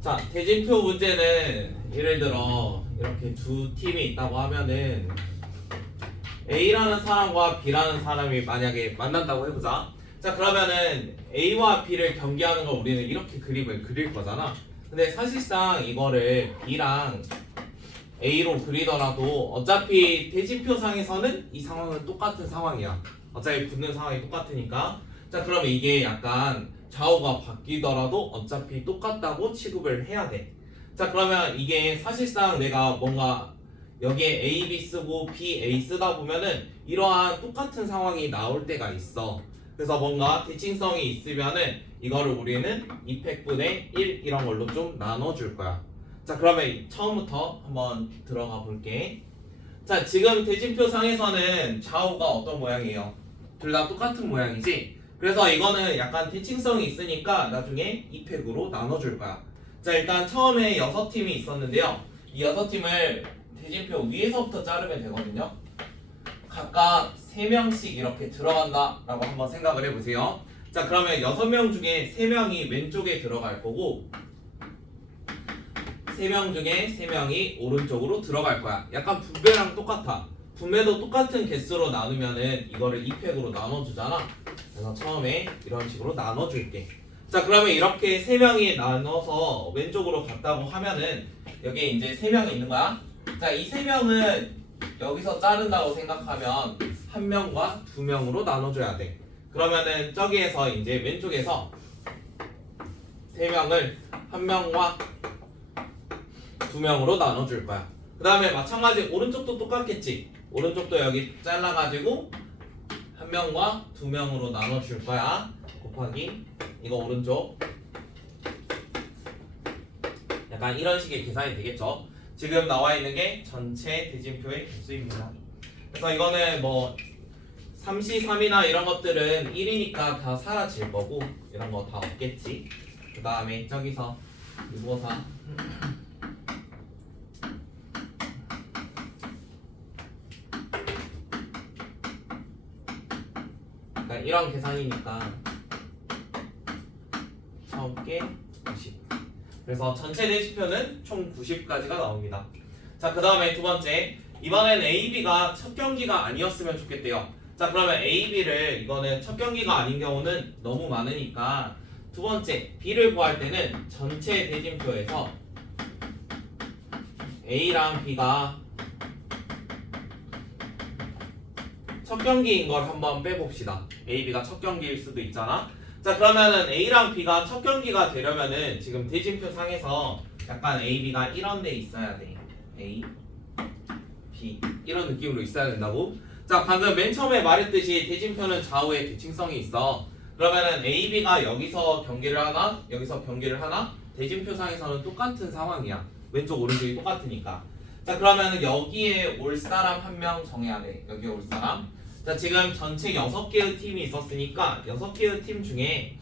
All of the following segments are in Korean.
자, 대진표 문제는 예를 들어 이렇게 두 팀이 있다고 하면은 A라는 사람과 B라는 사람이 만약에 만난다고 해보자. 자, 그러면은 A와 B를 경계하는 걸 우리는 이렇게 그림을 그릴 거잖아. 근데 사실상 이거를 B랑 A로 그리더라도 어차피 대진표상에서는 이 상황은 똑같은 상황이야. 어차피 붙는 상황이 똑같으니까. 자, 그러면 이게 약간 좌우가 바뀌더라도 어차피 똑같다고 취급을 해야 돼. 자, 그러면 이게 사실상 내가 뭔가 여기에 A, B 쓰고 B, A 쓰다 보면은 이러한 똑같은 상황이 나올 때가 있어. 그래서 뭔가 대칭성이 있으면은 이거를 우리는 2팩분의 1 이런 걸로 좀 나눠줄 거야. 자, 그러면 처음부터 한번 들어가 볼게. 자, 지금 대진표상에서는 좌우가 어떤 모양이에요? 둘 다 똑같은 모양이지? 그래서 이거는 약간 대칭성이 있으니까 나중에 2팩으로 나눠줄 거야. 자, 일단 처음에 6팀이 있었는데요. 이 6팀을 대진표 위에서부터 자르면 되거든요. 각각 3명씩 이렇게 들어간다라고 한번 생각을 해보세요. 자, 그러면 6명 중에 3명이 왼쪽에 들어갈 거고 3명 중에 3명이 오른쪽으로 들어갈 거야. 약간 분배랑 똑같아. 분배도 똑같은 개수로 나누면은 이거를 2팩으로 나눠주잖아. 그래서 처음에 이런 식으로 나눠줄게. 자, 그러면 이렇게 3명이 나눠서 왼쪽으로 갔다고 하면은 여기에 이제 3명이 있는 거야. 자, 이 3명은 여기서 자른다고 생각하면 1명과 2명으로 나눠줘야 돼. 그러면은 저기에서 이제 왼쪽에서 3명을 1명과 2명으로 나눠줄 거야. 그 다음에 마찬가지 오른쪽도 똑같겠지. 오른쪽도 여기 잘라가지고 1명과 2명으로 나눠줄 거야. 곱하기 이거 오른쪽. 약간 이런 식의 계산이 되겠죠. 지금 나와 있는 게 전체 대진표의 개수입니다. 그래서 이거는 뭐 3시 3이나 이런 것들은 1이니까 다 사라질 거고 이런 거 다 없겠지. 그 다음에 저기서 유보사 이런 계산이니까 처음께 90. 그래서 전체 대진표는 총 90까지가 나옵니다. 자, 그 다음에 두 번째. 이번엔 A, B가 첫 경기가 아니었으면 좋겠대요. 자, 그러면 A, B를 이거는 첫 경기가 아닌 경우는 너무 많으니까 두 번째 B를 구할 때는 전체 대진표에서 A랑 B가 첫 경기인 걸 한번 빼봅시다. A, B가 첫 경기일 수도 있잖아. 자, 그러면은 A랑 B가 첫 경기가 되려면은 지금 대진표 상에서 약간 A, B가 이런 데 있어야 돼. A, B 이런 느낌으로 있어야 된다고. 자, 방금 맨 처음에 말했듯이 대진표는 좌우에 대칭성이 있어. 그러면은 A, B가 여기서 경기를 하나, 여기서 경기를 하나. 대진표 상에서는 똑같은 상황이야. 왼쪽 오른쪽이 똑같으니까. 자, 그러면은 여기에 올 사람 1명 정해야 돼. 여기에 올 사람. 자, 지금 전체 6개의 팀이 있었으니까 6개의 팀 중에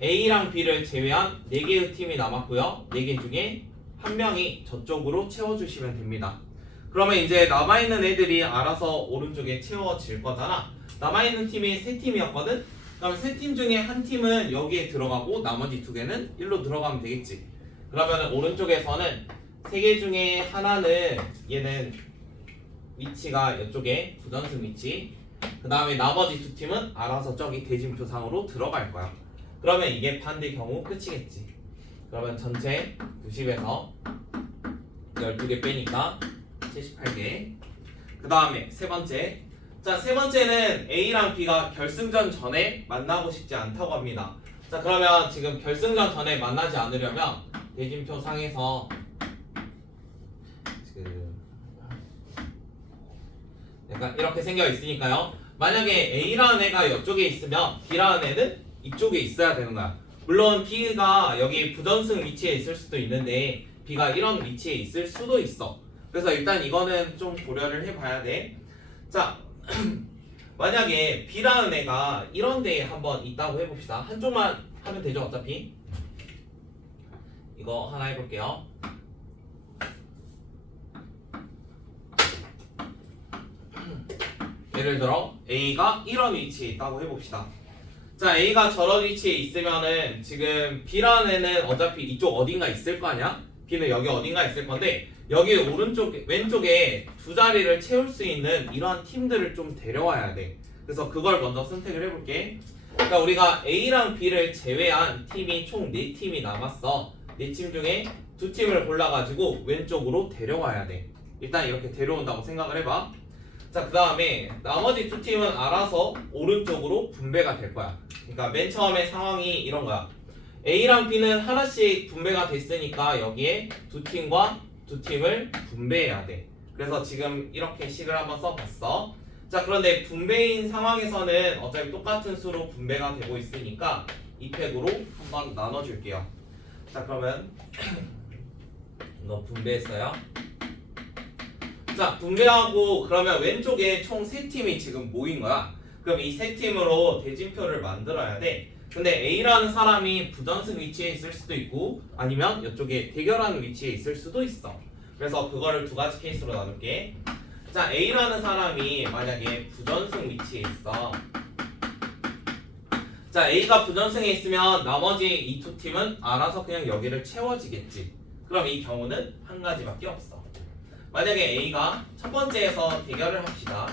A랑 B를 제외한 4개의 팀이 남았고요. 4개 중에 1명이 저쪽으로 채워주시면 됩니다. 그러면 이제 남아있는 애들이 알아서 오른쪽에 채워질 거잖아. 남아있는 팀이 3팀이었거든? 그럼 3팀 중에 1팀은 여기에 들어가고 나머지 2개는 일로 들어가면 되겠지. 그러면 오른쪽에서는 3개 중에 하나는 얘는 위치가 이쪽에 부전승 위치. 그 다음에 나머지 2팀은 알아서 저기 대진표상으로 들어갈 거야. 그러면 이게 반대 경우 끝이겠지. 그러면 전체 90에서 12개 빼니까 78개. 그 다음에 세 번째. 자, 세 번째는 A랑 B가 결승전 전에 만나고 싶지 않다고 합니다. 자, 그러면 지금 결승전 전에 만나지 않으려면 대진표 상에서 약간 이렇게 생겨 있으니까요. 만약에 A라는 애가 이쪽에 있으면 B라는 애는 이쪽에 있어야 되는 거야. 물론 B가 여기 부전승 위치에 있을 수도 있는데 B가 이런 위치에 있을 수도 있어. 그래서 일단 이거는 좀 고려를 해봐야 돼. 자, 만약에 B라는 애가 이런 데에 한번 있다고 해봅시다. 한쪽만 하면 되죠, 어차피. 이거 하나 해볼게요. 예를 들어 A가 이런 위치에 있다고 해봅시다. 자, A가 저런 위치에 있으면은 지금 B라는 애는 어차피 이쪽 어딘가 있을 거 아니야? B는 여기 어딘가 있을 건데 여기 오른쪽 왼쪽에 두 자리를 채울 수 있는 이러한 팀들을 좀 데려와야 돼. 그래서 그걸 먼저 선택을 해볼게. 그러니까 우리가 A랑 B를 제외한 팀이 총 4팀이 남았어. 4팀 중에 2팀을 골라가지고 왼쪽으로 데려와야 돼. 일단 이렇게 데려온다고 생각을 해봐. 자, 그 다음에 나머지 2팀은 알아서 오른쪽으로 분배가 될 거야. 그러니까 맨 처음에 상황이 이런 거야. A랑 B는 하나씩 분배가 됐으니까 여기에 2팀과 2팀을 분배해야 돼. 그래서 지금 이렇게 식을 한번 써봤어. 자, 그런데 분배인 상황에서는 어차피 똑같은 수로 분배가 되고 있으니까 이 팩으로 한번 나눠줄게요. 자, 그러면 이거 분배했어요. 자, 분배하고 그러면 왼쪽에 총 3팀이 지금 모인 거야. 그럼 이 3팀으로 대진표를 만들어야 돼. 근데 A라는 사람이 부전승 위치에 있을 수도 있고 아니면 이쪽에 대결하는 위치에 있을 수도 있어. 그래서 그거를 2가지 케이스로 나눌게. 자, A라는 사람이 만약에 부전승 위치에 있어. 자, A가 부전승에 있으면 나머지 이 2팀은 알아서 그냥 여기를 채워지겠지. 그럼 이 경우는 한 가지밖에 없어. 만약에 A가 첫 번째에서 대결을 합시다.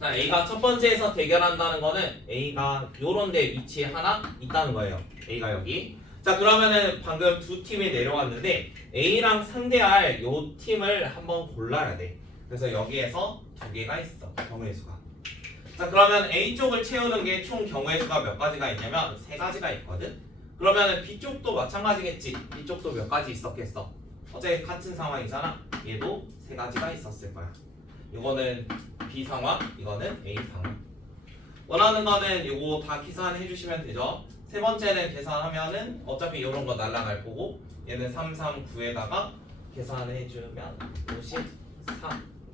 자, A가 첫 번째에서 대결한다는 거는 A가 요런 데 위치에 하나 있다는 거예요. A가 여기. 자, 그러면은 방금 2팀이 내려왔는데 A랑 상대할 요 팀을 한번 골라야 돼. 그래서 여기에서 2개가 있어. 경우의 수가. 자, 그러면 A 쪽을 채우는 게 총 경우의 수가 몇 가지가 있냐면 3가지가 있거든. 그러면은 B쪽도 마찬가지겠지. B쪽도 몇 가지 있었겠어. 어차피 같은 상황이잖아. 얘도 3가지가 있었을 거야. 이거는 B 상황, 이거는 A 상황. 원하는 거는 이거 다 계산해 주시면 되죠. 세 번째는 계산하면은 어차피 이런 거 날라갈 거고 얘는 339에다가 계산해 주면 53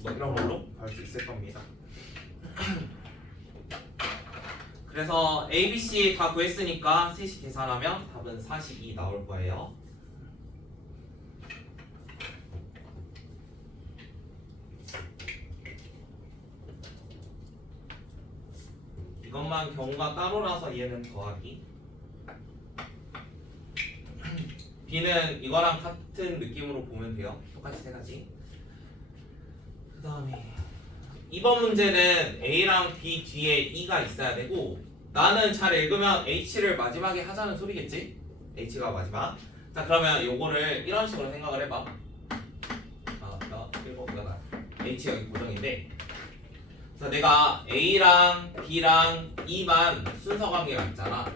뭐 이런 걸로 볼 수 있을 겁니다. 그래서 A, B, C 다 구했으니까 셋이 계산하면 답은 42 나올 거예요. 이것만 경우가 따로라서 얘는 더하기. B는 이거랑 같은 느낌으로 보면 돼요. 똑같이 3가지. 그 다음에 2번 문제는 A랑 B 뒤에 E가 있어야 되고 나는 잘 읽으면 H를 마지막에 하자는 소리겠지? H가 마지막. 자, 그러면 요거를 이런 식으로 생각을 해봐. H 여기 고정인데 자, 내가 A랑 B랑 E만 순서 관계가 있잖아.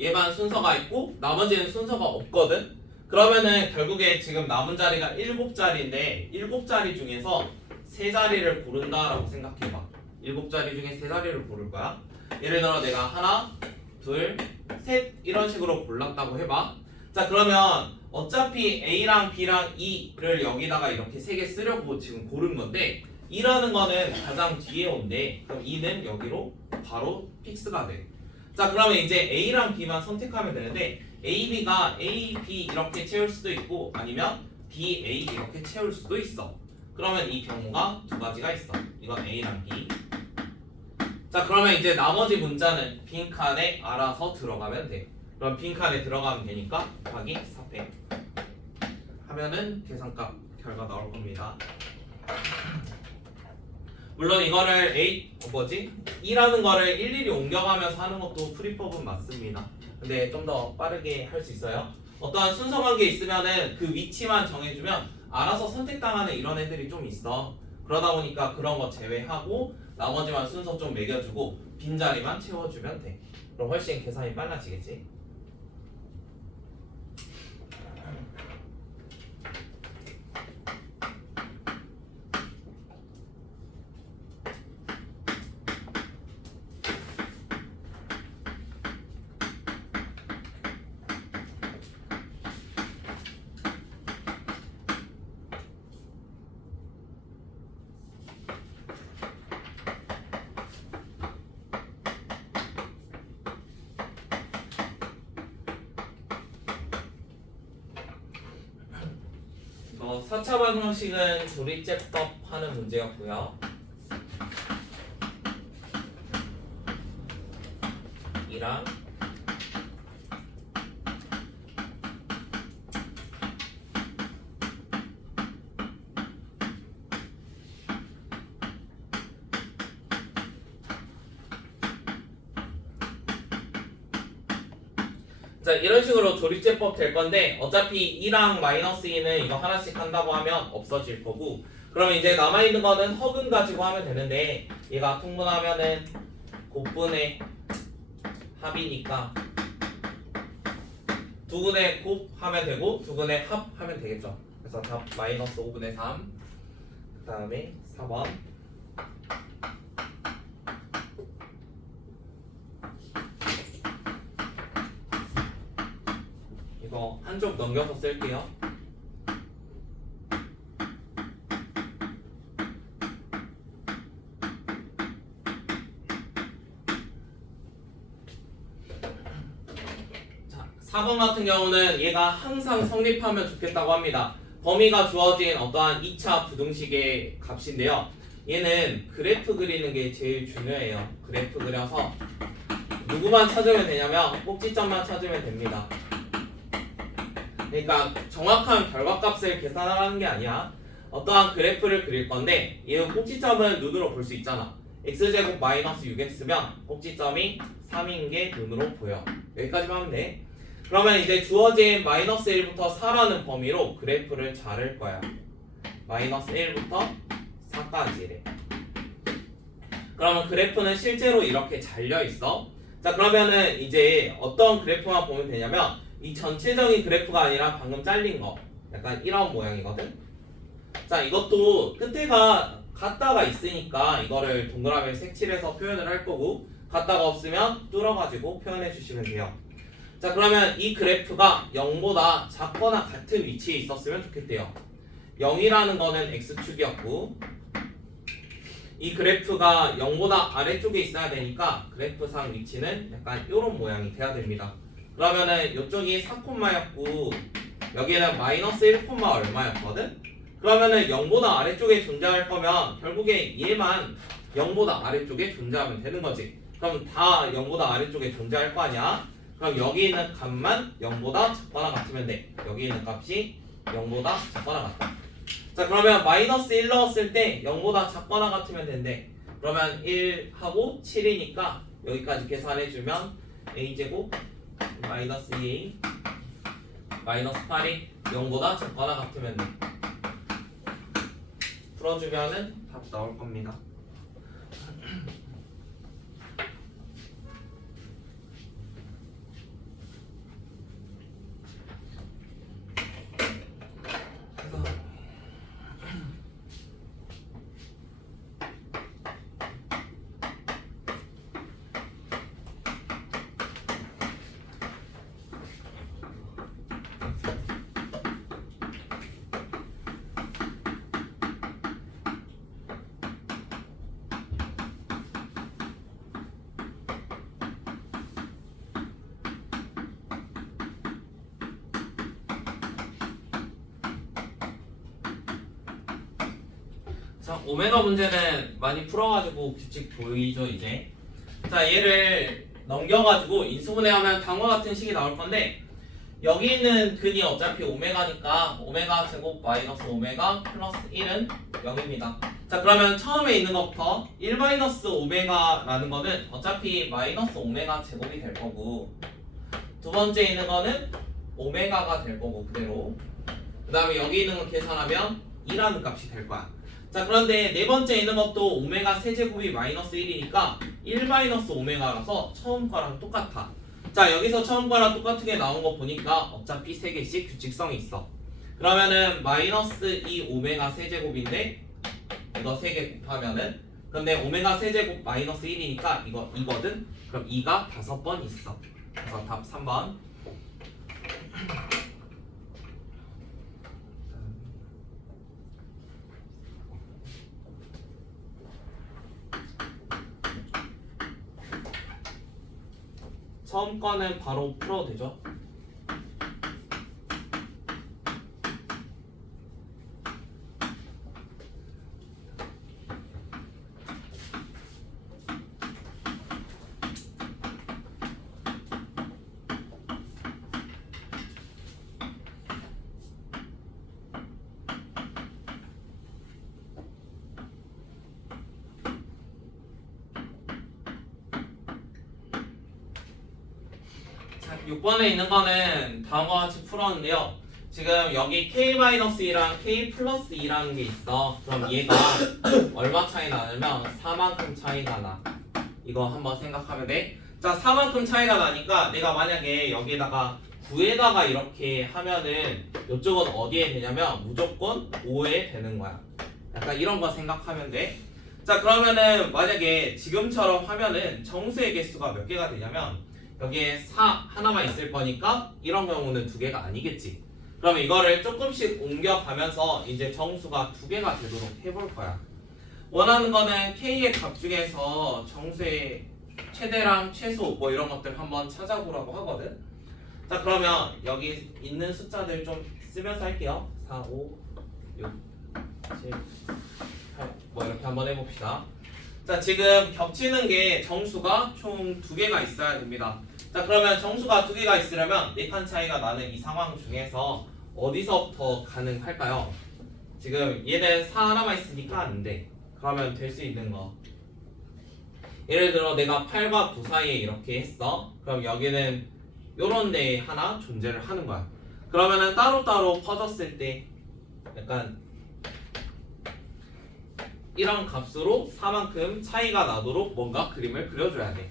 얘만 순서가 있고 나머지는 순서가 없거든. 그러면은 결국에 지금 남은 자리가 7자리인데 7자리 중에서 3자리를 고른다라고 생각해봐. 7자리 중에 3자리를 고를 거야. 예를 들어 내가 하나, 둘, 셋 이런 식으로 골랐다고 해봐. 자, 그러면 어차피 A랑 B랑 E를 여기다가 이렇게 3개 쓰려고 지금 고른 건데 E라는 거는 가장 뒤에 온대. 그럼 E는 여기로 바로 픽스가 돼. 자, 그러면 이제 A랑 B만 선택하면 되는데 A, B가 A, B 이렇게 채울 수도 있고 아니면 B, A 이렇게 채울 수도 있어. 그러면 이 경우가 2가지가 있어. 이건 A랑 B. 자, 그러면 이제 나머지 문자는 빈칸에 알아서 들어가면 돼. 그럼 빈칸에 들어가면 되니까 곱하기 4팩 하면은 계산값 결과 나올 겁니다. 물론 이거를 E라는 거를 일일이 옮겨가면서 하는 것도 풀이법은 맞습니다. 근데 좀 더 빠르게 할 수 있어요. 어떠한 순서 관계 있으면은 그 위치만 정해주면 알아서 선택당하는 이런 애들이 좀 있어. 그러다 보니까 그런 거 제외하고 나머지만 순서 좀 매겨주고 빈자리만 채워주면 돼. 그럼 훨씬 계산이 빨라지겠지. 4차 방정식은 조리제법 하는 문제였고요. 이랑 자, 이런 식으로 조립제법 될 건데 어차피 2랑 마이너스 2는 이거 하나씩 한다고 하면 없어질 거고, 그러면 이제 남아있는 거는 허근 가지고 하면 되는데 얘가 통분하면은 곱분의 합이니까 두근의 곱 하면 되고 두근의 합 하면 되겠죠. 그래서 답 마이너스 5분의 3, 그 다음에 4번 이거 한쪽 넘겨서 쓸게요. 자, 4번 같은 경우는 얘가 항상 성립하면 좋겠다고 합니다. 범위가 주어진 어떠한 2차 부등식의 값인데요. 얘는 그래프 그리는 게 제일 중요해요. 그래프 그려서 누구만 찾으면 되냐면 꼭지점만 찾으면 됩니다. 그러니까 정확한 결과값을 계산하는 게 아니야. 어떠한 그래프를 그릴 건데 이 꼭지점은 눈으로 볼 수 있잖아. x제곱 마이너스 6x면 꼭지점이 3인 게 눈으로 보여. 여기까지만 하면 돼. 그러면 이제 주어진 마이너스 1부터 4라는 범위로 그래프를 자를 거야. 마이너스 1부터 4까지래. 그러면 그래프는 실제로 이렇게 잘려 있어. 자, 그러면은 이제 어떤 그래프만 보면 되냐면 이 전체적인 그래프가 아니라 방금 잘린 거 약간 이런 모양이거든. 자, 이것도 끝에가 같다가 있으니까 이거를 동그라미를 색칠해서 표현을 할 거고, 같다가 없으면 뚫어가지고 표현해 주시면 돼요. 자, 그러면 이 그래프가 0보다 작거나 같은 위치에 있었으면 좋겠대요. 0이라는 거는 x축이었고 이 그래프가 0보다 아래쪽에 있어야 되니까 그래프상 위치는 약간 이런 모양이 돼야 됩니다. 그러면은 이쪽이 4콤마였고 여기는 마이너스 1콤마 얼마였거든? 그러면은 0보다 아래쪽에 존재할 거면 결국에 얘만 0보다 아래쪽에 존재하면 되는 거지. 그럼 다 0보다 아래쪽에 존재할 거 아니야? 그럼 여기 있는 값만 0보다 작거나 같으면 돼. 여기 있는 값이 0보다 작거나 같다. 자, 그러면 마이너스 1 넣었을 때 0보다 작거나 같으면 된대. 그러면 1하고 7이니까 여기까지 계산해주면 a제곱 마이너스 2a 마이너스 8이 0보다 작거나 같으면 돼. 풀어주면은 답 나올 겁니다. 자, 오메가 문제는 많이 풀어가지고 규칙 보이죠 이제. 자, 얘를 넘겨가지고 인수분해하면 다음과 같은 식이 나올 건데 여기 있는 근이 어차피 오메가니까 오메가 제곱 마이너스 오메가 플러스 1은 0입니다. 자, 그러면 처음에 있는 것부터 1 마이너스 오메가라는 거는 어차피 마이너스 오메가 제곱이 될 거고, 두 번째 있는 거는 오메가가 될 거고 그대로, 그 다음에 여기 있는 거 계산하면 2라는 값이 될 거야. 자, 그런데 네 번째 있는 것도 오메가 세제곱이 마이너스 1이니까 1 마이너스 오메가라서 처음 거랑 똑같아. 자, 여기서 처음 거랑 똑같은 게 나온 거 보니까 어차피 3개씩 규칙성이 있어. 그러면은 마이너스 2 오메가 세제곱인데 이거 3개 곱하면은, 근데 오메가 세제곱 마이너스 1이니까 이거 2거든? 그럼 2가 5번 있어. 그래서 답 3번. 처음 거는 바로 풀어도 되죠? 6번에 있는 거는 다음과 같이 풀었는데요. 지금 여기 k-2랑 k+2라는 게 있어. 그럼 얘가 얼마 차이 나냐면 4만큼 차이가 나. 이거 한번 생각하면 돼. 자, 4만큼 차이가 나니까 내가 만약에 여기에다가 9에다가 이렇게 하면은 이쪽은 어디에 되냐면 무조건 5에 되는 거야. 약간 이런 거 생각하면 돼. 자, 그러면은 만약에 지금처럼 하면은 정수의 개수가 몇 개가 되냐면 여기에 4 하나만 있을 거니까 이런 경우는 2개가 아니겠지. 그러면 이거를 조금씩 옮겨가면서 이제 정수가 2개가 되도록 해볼 거야. 원하는 거는 K의 값 중에서 정수의 최대랑 최소 뭐 이런 것들 한번 찾아보라고 하거든. 자, 그러면 여기 있는 숫자들 좀 쓰면서 할게요. 4, 5, 6, 7, 8 뭐 이렇게 한번 해봅시다. 자, 지금 겹치는 게 정수가 총 2개가 있어야 됩니다. 자, 그러면 정수가 2개가 있으려면 4칸 차이가 나는 이 상황 중에서 어디서부터 가능할까요? 지금 얘는 4 하나만 있으니까 안 돼. 그러면 될 수 있는 거, 예를 들어 내가 8과 9 사이에 이렇게 했어. 그럼 여기는 요런 데 하나 존재를 하는 거야. 그러면은 따로따로 퍼졌을 때 약간 이런 값으로 4만큼 차이가 나도록 뭔가 그림을 그려줘야 돼.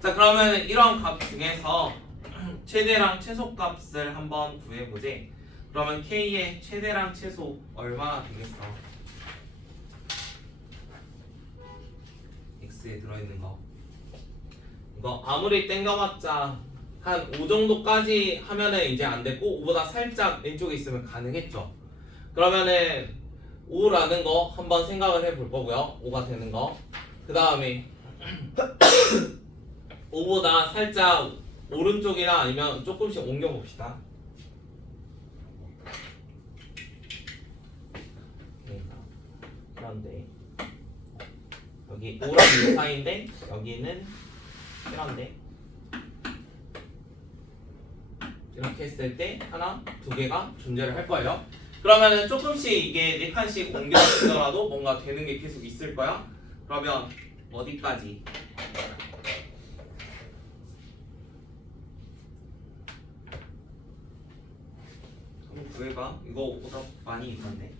자, 그러면 이런 값 중에서 최대랑 최소 값을 한번 구해보지. 그러면 K의 최대랑 최소 얼마나 되겠어? X에 들어있는 거 이거 아무리 땡겨봤자 한 5 정도까지 하면은 이제 안 됐고 5보다 살짝 왼쪽에 있으면 가능했죠. 그러면은 5라는 거 한번 생각을 해볼 거고요. 5가 되는 거. 그 다음에 5보다 살짝 오른쪽이나 아니면 조금씩 옮겨봅시다. 그런데 여기 5랑 6 사이인데 여기는 이런데 이렇게 했을 때 하나, 2개가 존재를 할 거예요. 그러면은 조금씩 이게 4칸씩 옮겨지더라도 뭔가 되는 게 계속 있을 거야. 그러면 어디까지? 한번 구해봐. 이거보다 많이 있던데.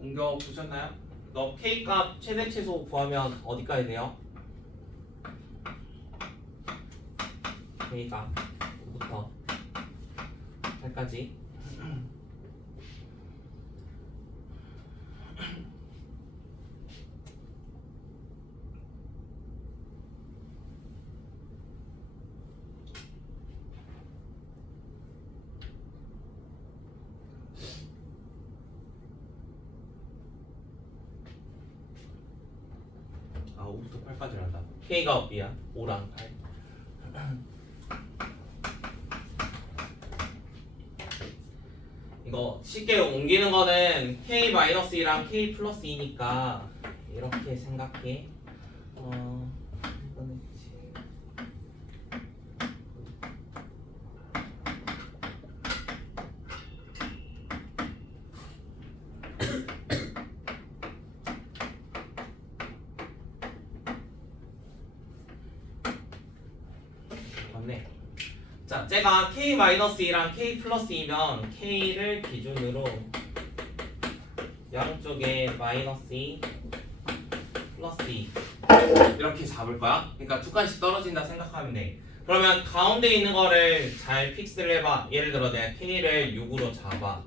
옮겨 보셨나요? 너 K 값 최대 최소 구하면 어디까지 돼요? K 값 5부터 8까지. 아, 5부터 8까지 한다. K가 어디야? 5랑 8. 이거 쉽게 옮기는 거는 K-2랑 K+2니까 이렇게 생각해. 이거는 7. 맞네. 자, 쟤가 k-2랑 k+2면 k를 기준으로 양쪽에 -2 +2 이렇게 잡을 거야. 그러니까 두 칸씩 떨어진다 생각하면 돼. 그러면 가운데 있는 거를 잘 픽스를 해봐. 예를 들어 내가 k를 6으로 잡아.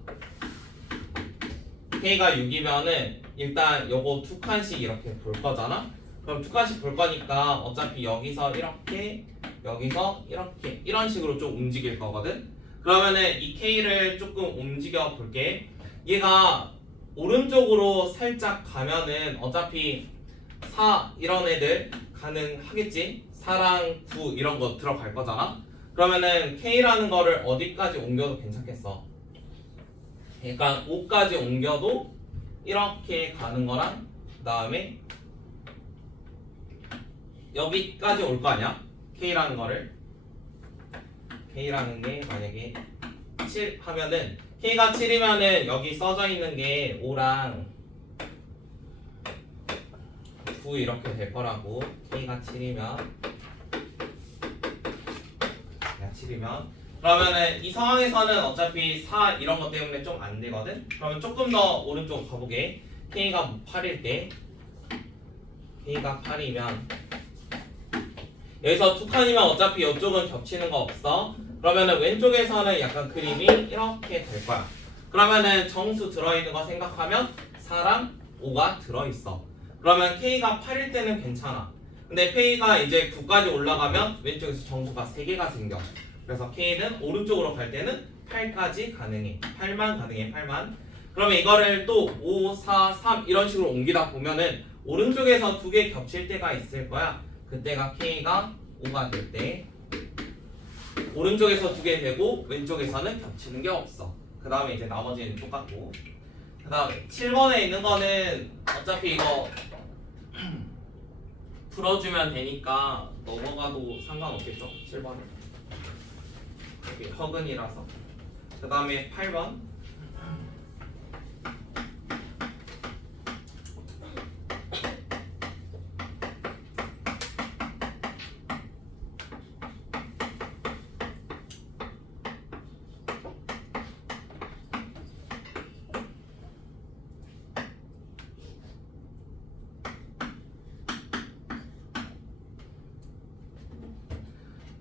k가 6이면은 일단 요거 두 칸씩 이렇게 볼 거잖아. 그럼 두 칸씩 볼 거니까 어차피 여기서 이렇게 여기서 이렇게 이런 식으로 좀 움직일 거거든. 그러면은 이 k를 조금 움직여 볼게. 얘가 오른쪽으로 살짝 가면은 어차피 4 이런 애들 가능하겠지. 4랑 9 이런 거 들어갈 거잖아. 그러면은 k라는 거를 어디까지 옮겨도 괜찮겠어. 그러니까 5까지 옮겨도 이렇게 가는 거랑 그 다음에 여기까지 올 거 아니야? k라는 거를 k라는 게 만약에 7 하면은 k가 7이면은 여기 써져 있는 게 5랑 9 이렇게 될 거라고. k가 7이면 그러면은 이 상황에서는 어차피 4 이런 것 때문에 좀 안 되거든. 그러면 조금 더 오른쪽 가보게. k가 8일 때 k가 8이면 여기서 두 칸이면 어차피 이쪽은 겹치는 거 없어. 그러면은 왼쪽에서는 약간 그림이 이렇게 될 거야. 그러면은 정수 들어있는 거 생각하면 4랑 5가 들어있어. 그러면 k가 8일 때는 괜찮아. 근데 k가 이제 9까지 올라가면 왼쪽에서 정수가 3개가 생겨. 그래서 k는 오른쪽으로 갈 때는 8까지 가능해. 8만 가능해. 8만. 그러면 이거를 또 5, 4, 3 이런 식으로 옮기다 보면은 오른쪽에서 두 개 겹칠 때가 있을 거야. 그때가 k가 5가 될 때 오른쪽에서 두 개 되고 왼쪽에서는 겹치는 게 없어. 그 다음에 이제 나머지는 똑같고. 그 다음에 7번에 있는 거는 어차피 이거 풀어주면 되니까 넘어가도 상관없겠죠? 7번은 여기 허근이라서. 그 다음에 8번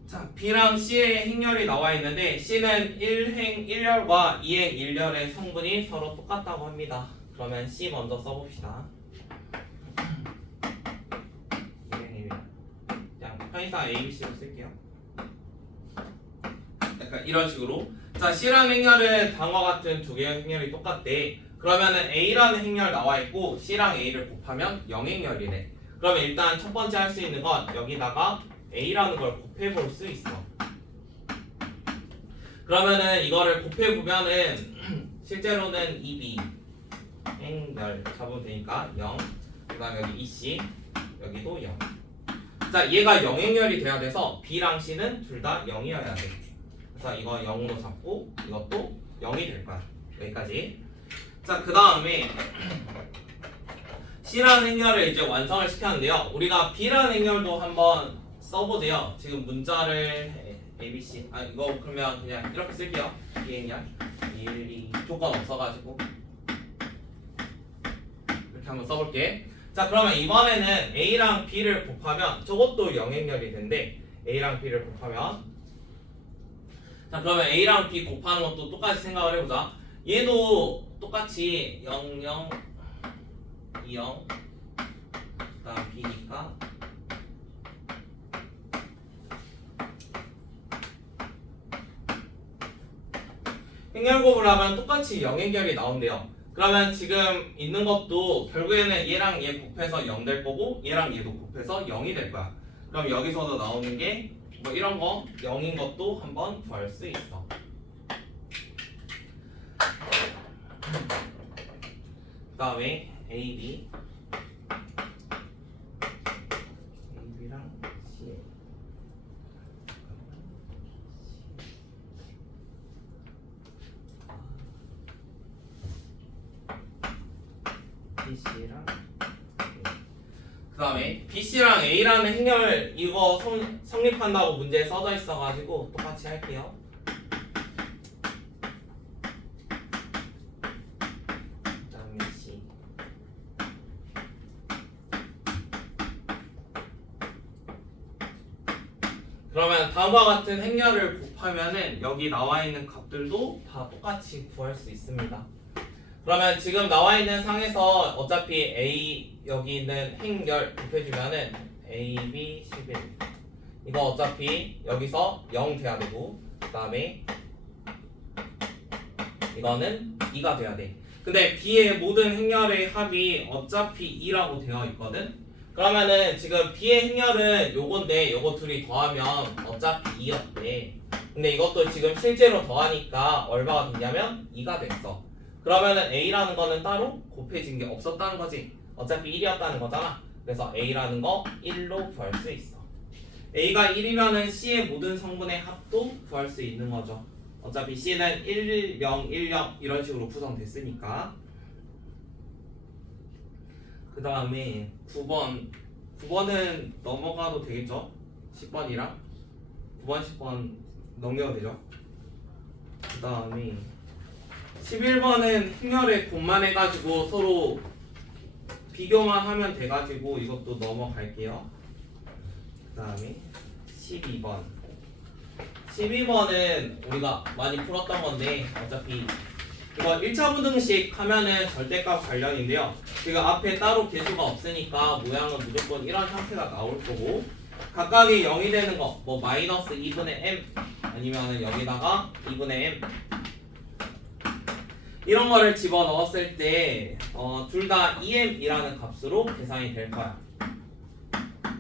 자, B랑 C의 행렬이 나와 있는데 C는 1행 1렬과 2행 1렬의 성분이 서로 똑같다고 합니다. 그러면 C 먼저 써봅시다. 2행 1렬 그냥 편의상 A, B, C로 쓸게요. 약간 이런 식으로. 자, C라는 행렬은 다음과 같은 두 개의 행렬이 똑같대. 그러면은 A라는 행렬 나와 있고 C랑 A를 곱하면 0행렬이네. 그러면 일단 첫 번째 할 수 있는 건 여기다가 A라는 걸 곱해볼 수 있어. 그러면은 이거를 곱해보면은 실제로는 2B 행렬 잡으면 되니까 0. 그 다음에 여기 2C 여기도 0. 자, 얘가 0행렬이 돼야 돼서 B랑 C는 둘 다 0이어야 돼. 그래서 이거 0으로 잡고 이것도 0이 될 거야. 여기까지. 자, 그 다음에 C라는 행렬을 이제 완성을 시켰는데요. 우리가 B라는 행렬도 한번 써보세요. 지금 문자를 ABC 이거 그러면 그냥 이렇게 쓸게요. B행렬 1, 2 조건 없어가지고 이렇게 한번 써볼게. 자, 그러면 이번에는 A랑 B를 곱하면 저것도 0행렬이 된대. A랑 B를 곱하면 자, 그러면 A랑 B 곱하는 것도 똑같이 생각을 해보자. 얘도 똑같이 0, 0, 2, 0 그 다음 B니까 행렬곱을 하면 똑같이 0행렬이 나온대요. 그러면 지금 있는 것도 결국에는 얘랑 얘 곱해서 0 될 거고 얘랑 얘도 곱해서 0이 될 거야. 그럼 여기서도 나오는 게 뭐 이런 거 0인 것도 한번 구할 수 있어. 그 다음에 A, B B랑 C C랑 다음에 BC랑 A라는 행렬 이거 성립한다고 문제에 써져 있어가지고 똑같이 할게요. 그다음에 C. 그러면 다음과 같은 행렬을 곱하면은 여기 나와 있는 값들도 다 똑같이 구할 수 있습니다. 그러면 지금 나와 있는 상에서 어차피 A 여기 있는 행렬 곱해주면은 A, B, 11 이거 어차피 여기서 0 돼야 되고 그 다음에 이거는 2가 돼야 돼. 근데 B의 모든 행렬의 합이 어차피 2라고 되어 있거든. 그러면은 지금 B의 행렬은 요건데 요거 둘이 더하면 어차피 2였대. 근데 이것도 지금 실제로 더하니까 얼마가 됐냐면 2가 됐어. 그러면은 A라는 거는 따로 곱해진 게 없었다는 거지. 어차피 1이었다는 거잖아. 그래서 A라는 거 1로 구할 수 있어. A가 1이면은 C의 모든 성분의 합도 구할 수 있는 거죠. 어차피 C는 1, 0, 1, 0 이런 식으로 구성됐으니까. 그 다음에 9번은 넘어가도 되겠죠? 10번이랑 9번, 10번 넘겨도 되죠? 그 다음에 11번은 행렬에 곱만 해가지고 서로 비교만 하면 돼가지고 이것도 넘어갈게요. 그 다음에 12번은 우리가 많이 풀었던 건데 어차피 이거 1차 부등식 하면은 절대값 관련인데요. 지금 앞에 따로 개수가 없으니까 모양은 무조건 이런 형태가 나올 거고 각각이 0이 되는 거 뭐 마이너스 2분의 m 아니면은 여기다가 2분의 m 이런 거를 집어넣었을 때 둘 다 2m이라는 값으로 계산이 될 거야.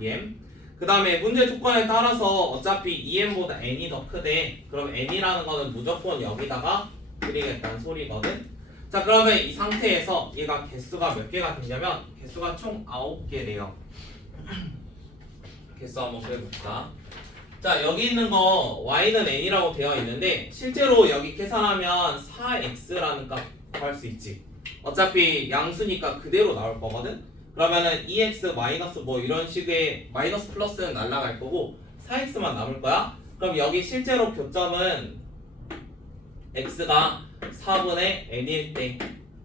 2m. 그 다음에 문제 조건에 따라서 어차피 2m보다 n이 더 크대. 그럼 n이라는 거는 무조건 여기다가 드리겠다는 소리거든. 자, 그러면 이 상태에서 얘가 개수가 몇 개가 되냐면 개수가 총 9개래요. 개수 한번 그려봅시다. 자, 여기 있는 거 y는 n이라고 되어 있는데 실제로 여기 계산하면 4x라는 값 구할 수 있지. 어차피 양수니까 그대로 나올 거거든. 그러면은 2x 마이너스 뭐 이런 식의 마이너스 플러스는 날라갈 거고 4x만 남을 거야. 그럼 여기 실제로 교점은 x가 4분의 n일 때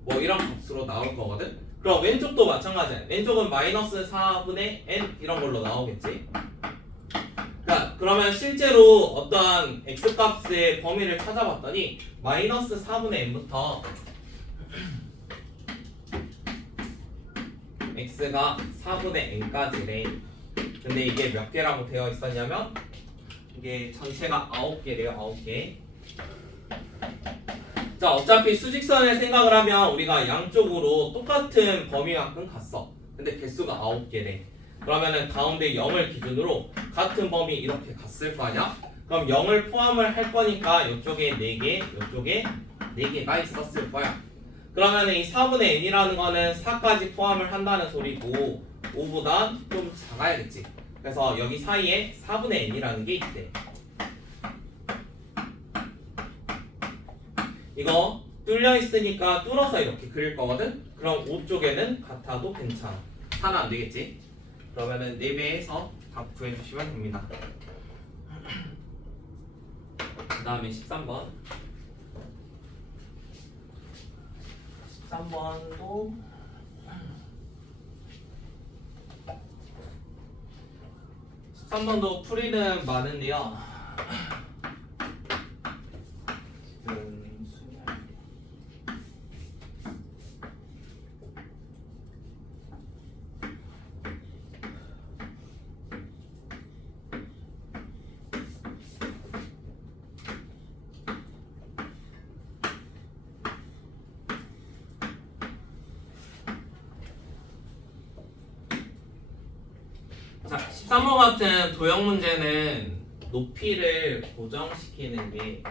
뭐 이런 값으로 나올 거거든. 그럼 왼쪽도 마찬가지야. 왼쪽은 마이너스 4분의 n 이런 걸로 나오겠지. 자, 그러면 실제로 어떠한 x값의 범위를 찾아봤더니 마이너스 4분의 n부터 x가 4분의 n까지래. 근데 이게 몇 개라고 되어 있었냐면 이게 전체가 9개래요. 9개. 자, 어차피 수직선을 생각을 하면 우리가 양쪽으로 똑같은 범위만큼 갔어. 근데 개수가 9개래. 그러면은 가운데 0을 기준으로 같은 범위 이렇게 갔을 거 아니야? 그럼 0을 포함을 할 거니까 이쪽에 4개, 이쪽에 4개가 있었을 거야. 그러면은 이 4분의 n이라는 거는 4까지 포함을 한다는 소리고 5보다 좀 작아야겠지. 그래서 여기 사이에 4분의 n이라는 게 있대. 이거 뚫려 있으니까 뚫어서 이렇게 그릴 거거든? 그럼 5쪽에는 같아도 괜찮아. 4는 안 되겠지? 그러면은 4배에서 답 구해주시면 됩니다. 그 다음에 13번. 13번도 풀이는 많은데요. 자, 13번 같은 도형 문제는 높이를 고정시키는 게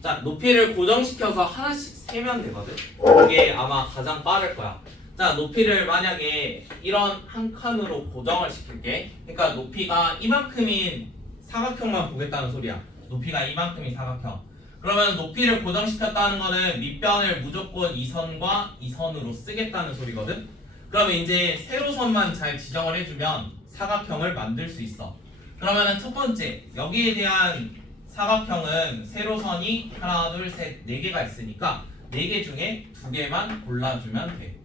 자, 높이를 고정시켜서 하나씩 세면 되거든. 그게 아마 가장 빠를 거야. 자, 높이를 만약에 이런 한 칸으로 고정을 시킬게. 그러니까 높이가 이만큼인 사각형만 보겠다는 소리야. 높이가 이만큼인 사각형. 그러면 높이를 고정시켰다는 거는 밑변을 무조건 2선과 2선으로 쓰겠다는 소리거든. 그러면 이제 세로선만 잘 지정을 해주면 사각형을 만들 수 있어. 그러면은 첫 번째 여기에 대한 사각형은 세로선이 하나, 둘, 셋, 4개가 있으니까 4개 중에 2개만 골라주면 돼.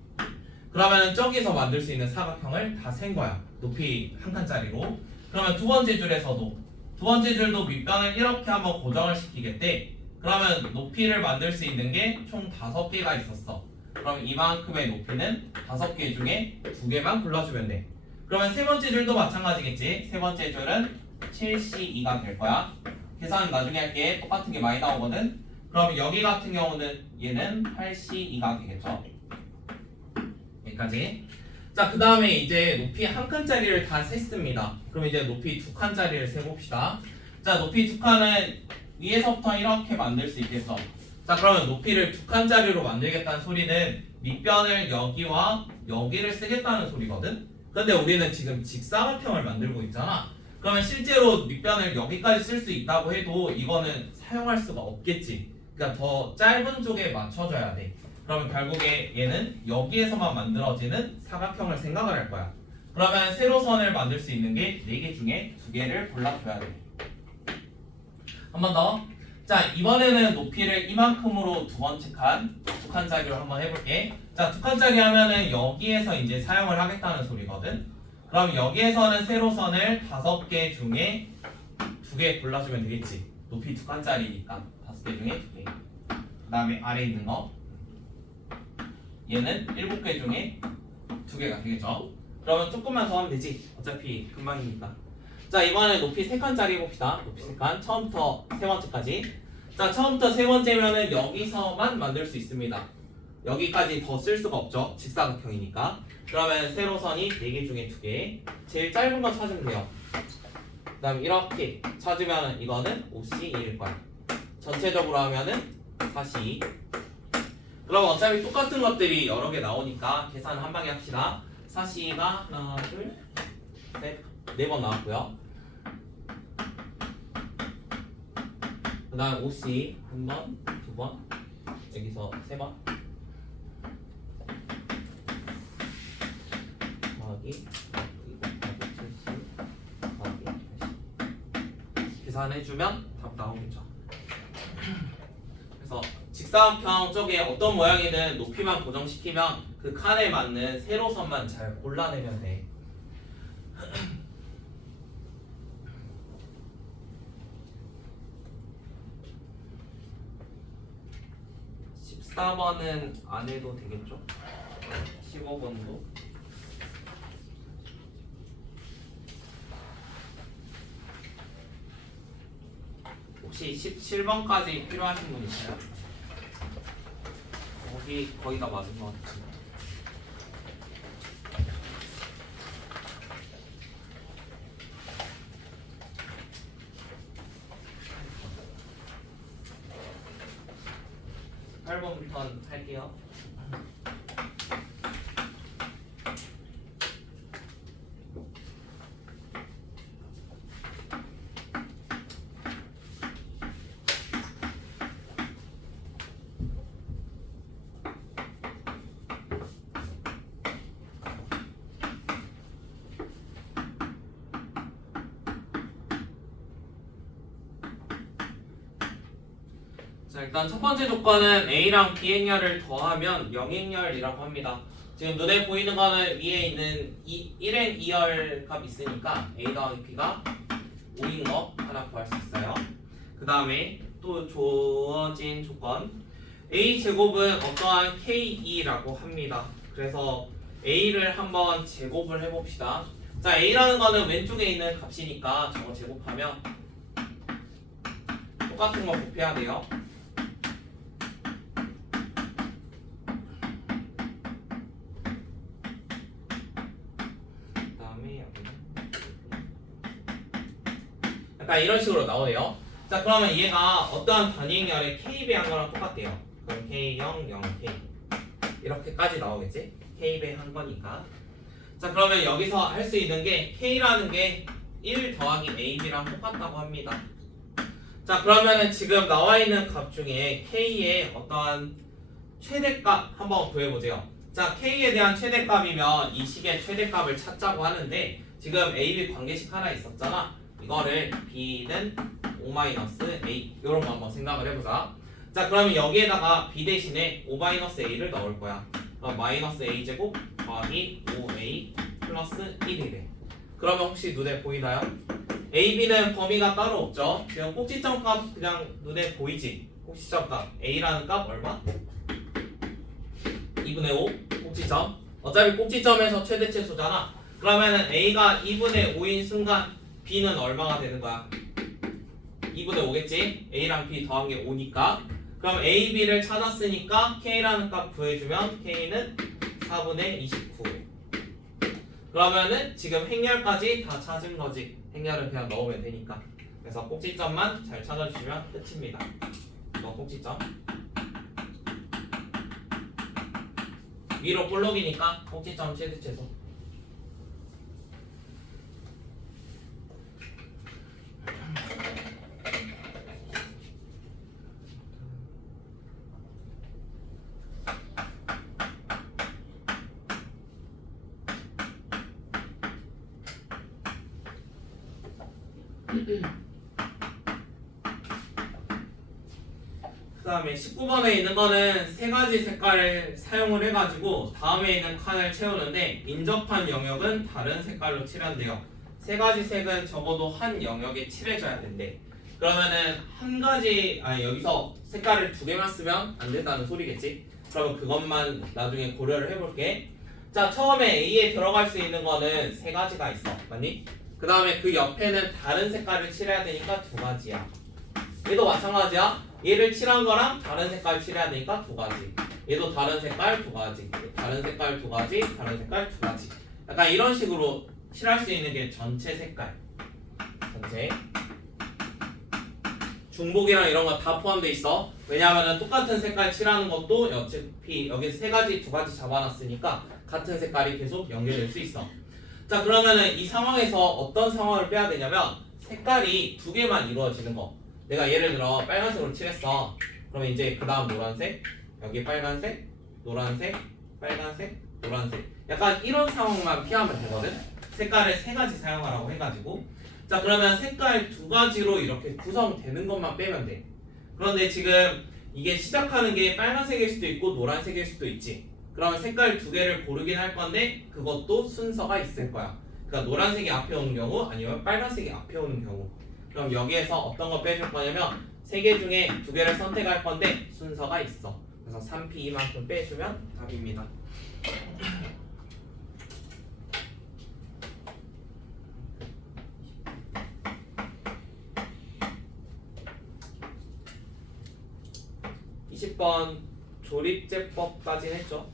그러면은 저기서 만들 수 있는 사각형을 다 센 거야. 높이 한 칸짜리로. 그러면 두 번째 줄에서도 두 번째 줄도 밑변을 이렇게 한번 고정을 시키겠대. 그러면 높이를 만들 수 있는 게 총 5개가 있었어. 그럼 이만큼의 높이는 5개 중에 2개만 골라주면 돼. 그러면 세 번째 줄도 마찬가지겠지. 세 번째 줄은 7C2가 될 거야. 계산 나중에 할게. 똑같은 게 많이 나오거든. 그럼 여기 같은 경우는 얘는 8C2가 되겠죠. 여기까지. 자, 그 다음에 이제 높이 한 칸짜리를 다 셌습니다. 그럼 이제 높이 2칸짜리를 세봅시다. 자, 높이 2칸은 위에서부터 이렇게 만들 수 있겠어. 자, 그러면 높이를 2칸짜리로 만들겠다는 소리는 밑변을 여기와 여기를 쓰겠다는 소리거든. 근데 우리는 지금 직사각형을 만들고 있잖아. 그러면 실제로 밑변을 여기까지 쓸 수 있다고 해도 이거는 사용할 수가 없겠지. 그러니까 더 짧은 쪽에 맞춰줘야 돼. 그러면 결국에 얘는 여기에서만 만들어지는 사각형을 생각을 할 거야. 그러면 세로선을 만들 수 있는 게 4개 중에 2개를 골라줘야 돼. 한 번 더. 자, 이번에는 높이를 이만큼으로 두 번째 칸, 2칸짜리로 한번 해볼게. 자, 2칸짜리 하면은 여기에서 이제 사용을 하겠다는 소리거든. 그럼 여기에서는 세로선을 5개 중에 2개 골라주면 되겠지. 높이 2칸짜리니까 5개 중에 2개. 그 다음에 아래 있는 거 얘는 7개 중에 2개가 되겠죠. 그러면 조금만 더 하면 되지. 어차피 금방이니까. 자, 이번에 높이 3칸짜리 해봅시다. 높이 3칸 처음부터 세 번째까지. 자, 처음부터 세 번째면은 여기서만 만들 수 있습니다. 여기까지 더 쓸 수가 없죠. 직사각형이니까. 그러면 세로선이 4개 중에 2개. 제일 짧은 거 찾으면 돼요. 그 다음 이렇게 찾으면 이거는 5C2일 거야. 전체적으로 하면은 4C2. 그럼 어차피 똑같은 것들이 여러 개 나오니까 계산 한 방에 합시다. 4C가 하나, 둘, 셋, 4번 나왔고요. 그 다음 5C 한 번, 2번, 여기서 3번. 더하기 70 더하기 80. 계산해주면 답 나오겠죠. 그래서 직사각형 쪽에 어떤 모양이든 높이만 고정시키면 그 칸에 맞는 세로선만 잘 골라내면 돼. 14번은 안 해도 되겠죠? 15번도. 혹시 17번까지 필요하신 분 있어요? 거의 다 맞은 것 같은데. (8번부터) 할게요. 자, 일단 첫 번째 조건은 A랑 B행렬을 더하면 영행렬이라고 합니다. 지금 눈에 보이는 거는 위에 있는 1행 2열 값 있으니까 A 더하기 B가 5인 거 하나 구할 수 있어요. 그 다음에 또 주어진 조건 A 제곱은 어떠한 K2라고 합니다. 그래서 A를 한번 제곱을 해봅시다. 자, A라는 거는 왼쪽에 있는 값이니까 저거 제곱하면 똑같은 거 곱해야 돼요. 약간 이런 식으로 나오네요. 자, 그러면 얘가 어떠한 단위행렬의 K 배한 거랑 똑같대요. 그럼 K0, 0, K 이렇게까지 나오겠지? K 배한 거니까. 자, 그러면 여기서 할 수 있는 게 K라는 게 1 더하기 AB랑 똑같다고 합니다. 자 그러면은 지금 나와 있는 값 중에 k의 어떠한 최대값 한번 구해보세요. 자 k에 대한 최대값이면 이 식의 최대값을 찾자고 하는데 지금 a, b 관계식 하나 있었잖아. 이거를 b는 o-a 이런 거 한번 생각을 해보자. 자 그러면 여기에다가 b 대신에 o-a를 넣을 거야. 그럼 마이너스 a 제곱 더하기 5a 플러스 1이래. 그러면 혹시 눈에 보이나요? a, b는 범위가 따로 없죠. 지금 꼭지점 값 그냥 눈에 보이지? 꼭지점 값 a라는 값 얼마? 2분의 5 꼭지점. 어차피 꼭지점에서 최대 최소잖아. 그러면은 a가 2분의 5인 순간 b는 얼마가 되는 거야? 2분의 5겠지? a랑 b 더한 게 5니까. 그럼 a, b를 찾았으니까 k라는 값 구해주면 k는 4분의 29. 그러면은 지금 행렬까지 다 찾은 거지. 행렬은 그냥 넣으면 되니까. 그래서 꼭지점만 잘 찾아주시면 끝입니다. 이거 꼭지점. 위로 볼록이니까 꼭지점 최대 최소. 그 다음에 19번에 있는 거는 세 가지 색깔을 사용을 해가지고 다음에 있는 칸을 채우는데 인접한 영역은 다른 색깔로 칠한대요. 세 가지 색은 적어도 한 영역에 칠해줘야 된대. 그러면은 한 가지 여기서 색깔을 두 개만 쓰면 안 된다는 소리겠지? 그러면 그것만 나중에 고려를 해볼게. 자 처음에 A에 들어갈 수 있는 거는 세 가지가 있어. 맞니? 그 다음에 그 옆에는 다른 색깔을 칠해야 되니까 두 가지야. 얘도 마찬가지야. 얘를 칠한 거랑 다른 색깔 칠해야 되니까 두 가지. 얘도 다른 색깔 두 가지. 다른 색깔 두 가지. 다른 색깔 두 가지. 약간 이런 식으로 칠할 수 있는 게 전체 색깔. 전체. 중복이랑 이런 거 다 포함돼 있어. 왜냐하면 똑같은 색깔 칠하는 것도 어차피 여기 세 가지 두 가지 잡아놨으니까 같은 색깔이 계속 연결될 수 있어. 자 그러면은 이 상황에서 어떤 상황을 빼야 되냐면 색깔이 두 개만 이루어지는 거. 내가 예를 들어 빨간색으로 칠했어. 그러면 이제 그 다음 노란색, 여기 빨간색, 노란색, 빨간색, 노란색. 약간 이런 상황만 피하면 되거든. 색깔을 세 가지 사용하라고 해가지고. 자 그러면 색깔 두 가지로 이렇게 구성되는 것만 빼면 돼. 그런데 지금 이게 시작하는 게 빨간색일 수도 있고 노란색일 수도 있지. 그러면 색깔 두 개를 고르긴 할 건데 그것도 순서가 있을 거야. 그러니까 노란색이 앞에 오는 경우 아니면 빨간색이 앞에 오는 경우. 그럼 여기에서 어떤 거 빼줄 거냐면 세 개 중에 두 개를 선택할 건데 순서가 있어. 그래서 3P 이만큼 빼주면 답입니다. 20번 조립제법까지 했죠.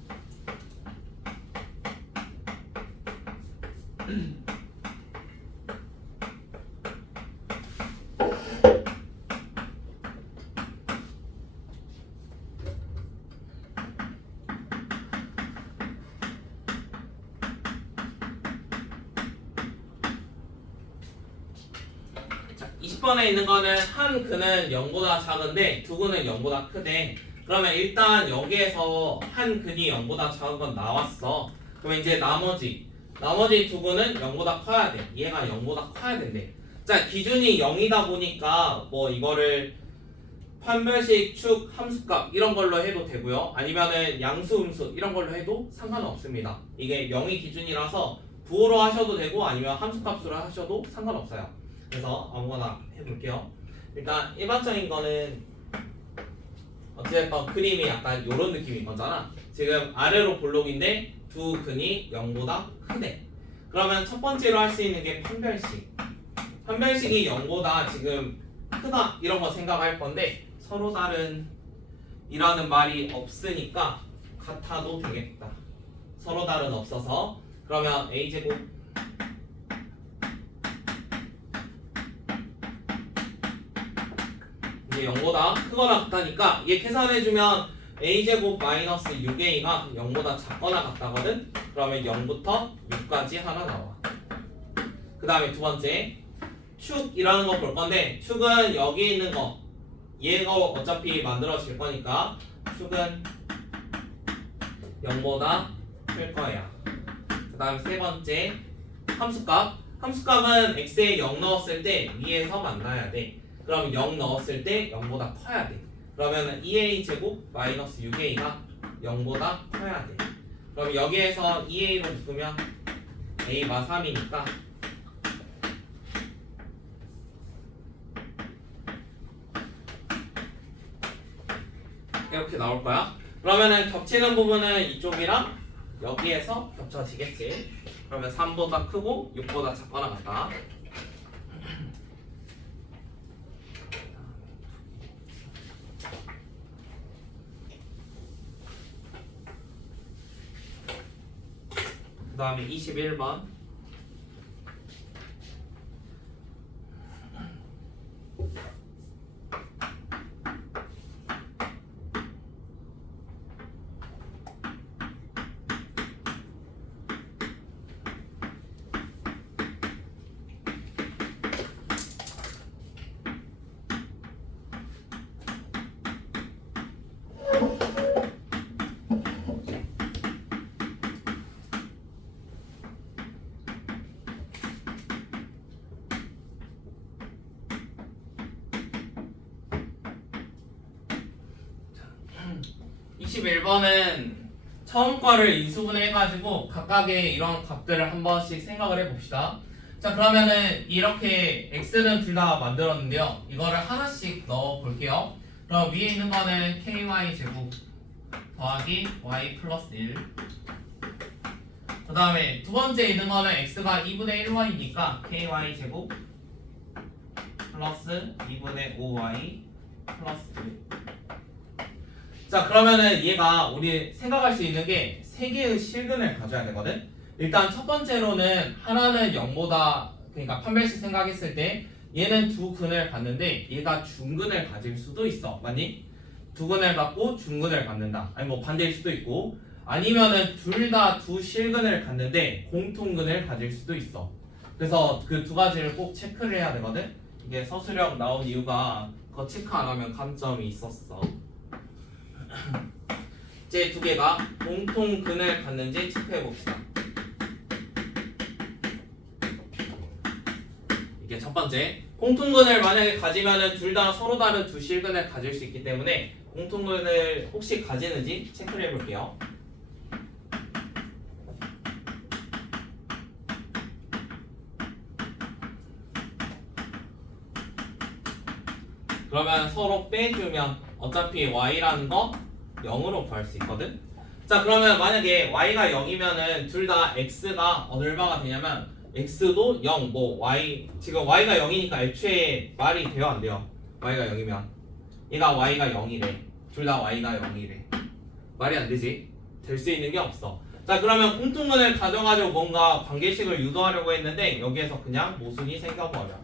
자, 20번에 있는 거는 한 근은 0보다 작은데 두 근은 0보다 크대. 그러면 일단 여기에서 한 근이 0보다 작은 건 나왔어. 그러면 이제 나머지 두 근은 0보다 커야 돼. 얘가 0보다 커야 된대. 자 기준이 0이다 보니까 뭐 이거를 판별식, 축, 함수값 이런 걸로 해도 되고요. 아니면은 양수, 음수 이런 걸로 해도 상관은 없습니다. 이게 0이 기준이라서 부호로 하셔도 되고 아니면 함수값으로 하셔도 상관없어요. 그래서 아무거나 해볼게요. 일단 일반적인 거는 어찌됐건 그림이 약간 요런 느낌인 거잖아. 지금 아래로 볼록인데 두 근이 0보다 크대. 그러면 첫 번째로 할 수 있는 게 판별식. 판별식이 0보다 지금 크다 이런 거 생각할 건데 서로 다른 이라는 말이 없으니까 같아도 되겠다. 서로 다른 없어서 그러면 a제곱 이제 0보다 크거나 같다니까 얘 계산해주면 a제곱 마이너스 6a가 0보다 작거나 같다거든. 그러면 0부터 6까지 하나 나와. 그 다음에 두 번째 축이라는 거 볼 건데 축은 여기 있는 거 얘가 어차피 만들어질 거니까 축은 0보다 클 거예요. 그 다음 세 번째 함수값. 함수값은 x에 0 넣었을 때 위에서 만나야 돼. 그럼 0 넣었을 때 0보다 커야 돼. 그러면 2a 제곱 마이너스 6a가 0보다 커야 돼. 그럼 여기에서 2a로 묶으면 a가 3이니까 이렇게 나올 거야. 그러면은 겹치는 부분은 이쪽이랑 여기에서 겹쳐지겠지. 그러면 3보다 크고 6보다 작거나 같다. 그 다음에 21번. (21번은) 처음 거를 인수분해 해가지고 각각의 이런 값들을 한 번씩 생각을 해봅시다. 자, 그러면은 이렇게 x는 둘 다 만들었는데요. 이거를 하나씩 넣어 볼게요. 그럼 위에 있는 거는 ky 제곱 더하기 y 플러스 1. 그 다음에 두 번째 있는 거는 x가 2분의 1y니까 ky 제곱 플러스 2분의 5y 플러스 1. 자, 그러면은 얘가 우리 생각할 수 있는 게 세 개의 실근을 가져야 되거든. 일단 첫 번째로는 하나는 0보다 그러니까 판별식 생각했을 때 얘는 두 근을 갖는데 얘가 중근을 가질 수도 있어. 맞니? 두 근을 갖고 중근을 갖는다. 아니 뭐 반대일 수도 있고 아니면은 둘 다 두 실근을 갖는데 공통근을 가질 수도 있어. 그래서 그 두 가지를 꼭 체크를 해야 되거든. 이게 서술형 나온 이유가 그거 체크 안 하면 감점이 있었어. 이제 두 개가 공통근을 갖는지 체크해 봅시다. 이게 첫 번째. 공통근을 만약에 가지면은 둘 다 서로 다른 두 실근을 가질 수 있기 때문에 공통근을 혹시 가지는지 체크를 해볼게요. 그러면 서로 빼주면 어차피 y라는 거 0으로 구할 수 있거든. 자, 그러면 만약에 y가 0이면은 둘 다 x가 얼마가 되냐면 x도 0, 뭐 y 지금 y가 0이니까 애초에 말이 돼요, 안 돼요? y가 0이면 얘가 y가 0이래. 둘 다 y가 0이래. 말이 안 되지. 될 수 있는 게 없어. 자, 그러면 공통근을 가져가지고 뭔가 관계식을 유도하려고 했는데 여기에서 그냥 모순이 생겨버려.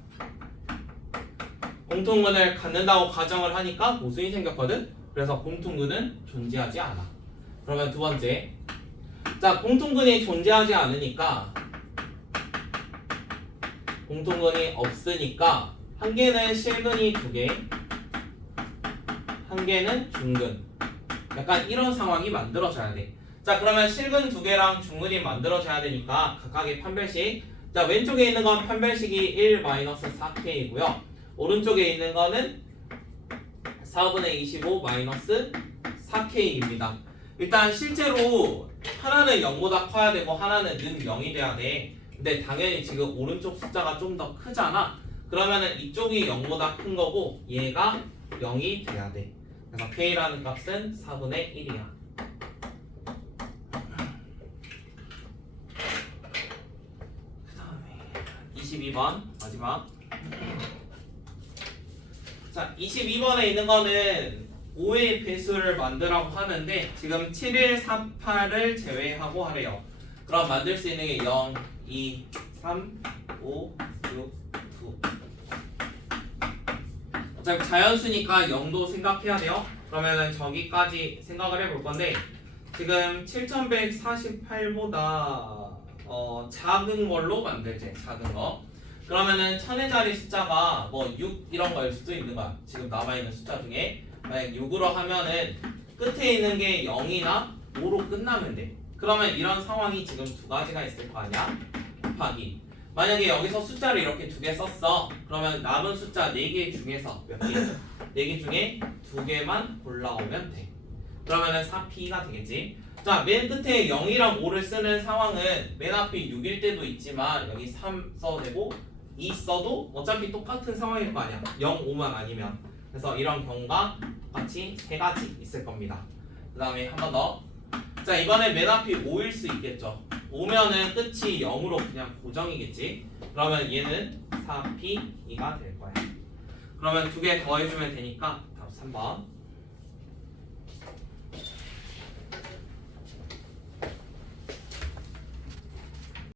공통근을 갖는다고 가정을 하니까 모순이 생겼거든. 그래서 공통근은 존재하지 않아. 그러면 두 번째. 자, 공통근이 존재하지 않으니까 공통근이 없으니까 한 개는 실근이 두 개, 한 개는 중근. 약간 이런 상황이 만들어져야 돼. 자, 그러면 실근 두 개랑 중근이 만들어져야 되니까 각각의 판별식. 자, 왼쪽에 있는 건 판별식이 1-4k이고요. 오른쪽에 있는 거는 4분의 25 마이너스 4k입니다. 일단 실제로 하나는 0보다 커야 되고 하나는 는 0이 돼야 돼. 근데 당연히 지금 오른쪽 숫자가 좀 더 크잖아. 그러면은 이쪽이 0보다 큰 거고 얘가 0이 돼야 돼. 그래서 k라는 값은 4분의 1이야. 그 다음에 22번 마지막. 자, 22번에 있는 거는 5의 배수를 만들라고 하는데 지금 7, 1, 4, 8을 제외하고 하래요. 그럼 만들 수 있는 게 0, 2, 3, 5, 6, 9. 어차피 자연수니까 0도 생각해야 돼요. 그러면은 저기까지 생각을 해볼 건데 지금 7148보다 작은 걸로 만들지. 작은 거. 그러면은 1000의 자리 숫자가 뭐 6 이런 거일 수도 있는 거야. 지금 남아있는 숫자 중에 만약 6으로 하면은 끝에 있는 게 0이나 5로 끝나면 돼. 그러면 이런 상황이 지금 두 가지가 있을 거 아니야? 곱하기. 만약에 여기서 숫자를 이렇게 두 개 썼어. 그러면 남은 숫자 4개 중에서 몇 개? 4개 중에 2개만 골라오면 돼. 그러면은 4P가 되겠지. 자, 맨 끝에 0이랑 5를 쓰는 상황은 맨 앞에 6일 때도 있지만 여기 3 써도 되고 2 써도 어차피 똑같은 상황일 거 아니야. 0, 5만 아니면. 그래서 이런 경우가 똑같이 3가지 있을 겁니다. 그 다음에 한 번 더. 자, 이번에 맨 앞이 5일 수 있겠죠. 5면은 끝이 0으로 그냥 고정이겠지. 그러면 얘는 4P2가 될 거야. 그러면 두 개 더해주면 되니까 답 3번.